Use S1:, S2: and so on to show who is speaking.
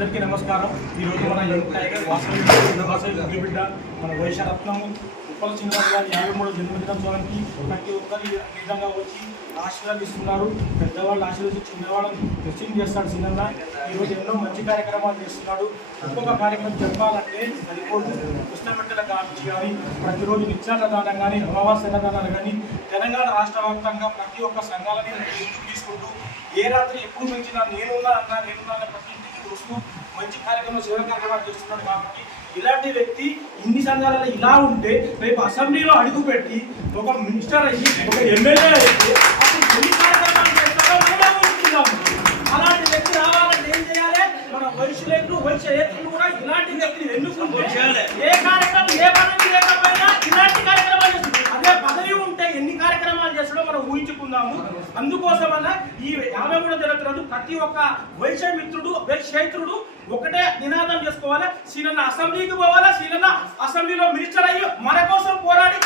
S1: అందరికీ నమస్కారం. ఈరోజు మన టైగర్ వాసవి వాసవి బిడ్డ మన వైశరత్నము ఉప్పల శ్రీనివాస్ గారి యాభై మూడు జన్మదినోత్సవానికి ప్రతి ఒక్కరు విధంగా వచ్చి ఆశీర్వదిస్తున్నారు. పెద్దవాళ్ళు ఆశీర్వదించి చిన్నవాళ్ళని టెస్టింగ్ చేస్తాడు చిన్న ఈరోజు ఎన్నో మంచి కార్యక్రమాలు చేస్తున్నాడు. ఒక్కొక్క కార్యక్రమం చెప్పాలంటే సరిపోదు. కృష్ణమెట్టల కాంచి కానీ ప్రతిరోజు నిత్యాల దానం కానీ అమావాస్య దానాలు కానీ తెలంగాణ రాష్ట్ర వ్యాప్తంగా ప్రతి ఒక్క సంఘాలని తీసుకుంటూ ఏ రాత్రి ఎప్పుడు పెంచినా నేనున్నా అన్నా నేనున్నా అన్న ప్రతి కార్యక్రమం సేవ కార్యక్రమాలు చేస్తున్నాడు కాబట్టి ఇలాంటి వ్యక్తి ఇన్ని సంఘాలలో ఇలా ఉంటే రేపు అసెంబ్లీలో అడుగు పెట్టి ఒక మినిస్టర్ అయ్యి ఒక ఎమ్మెల్యే అయితే అసలు ఎన్ని కార్యక్రమాలు చేస్తారో మనం ఊహించుకుందాం. అలాంటి వ్యక్తి రావాలంటే ఏం చేయాలి మన వయసు వయసులేట్లు వయసు కూడా ఇలాంటి వ్యక్తిని ఎన్నుకుంటే ఏ కార్యక్రమం ఏ పని లేకపోయినా ఇలాంటి కార్యక్రమాలు చేస్తుంది అదే పదవి ఉంటే ఎన్ని కార్యక్రమాలు ఉంచుకుందాము అందుకోసమన్న ఈ యాభై మూడో తరగతి రోజు ప్రతి ఒక్క వైశ్య మిత్రుడు వైశ్యైత్రుడు ఒకటే నినాదం చేసుకోవాలి. సీనన్న అసెంబ్లీకి పోవాలా? సీనన్న అసెంబ్లీలో మినిస్టర్ అయ్యి మన కోసం పోరాడి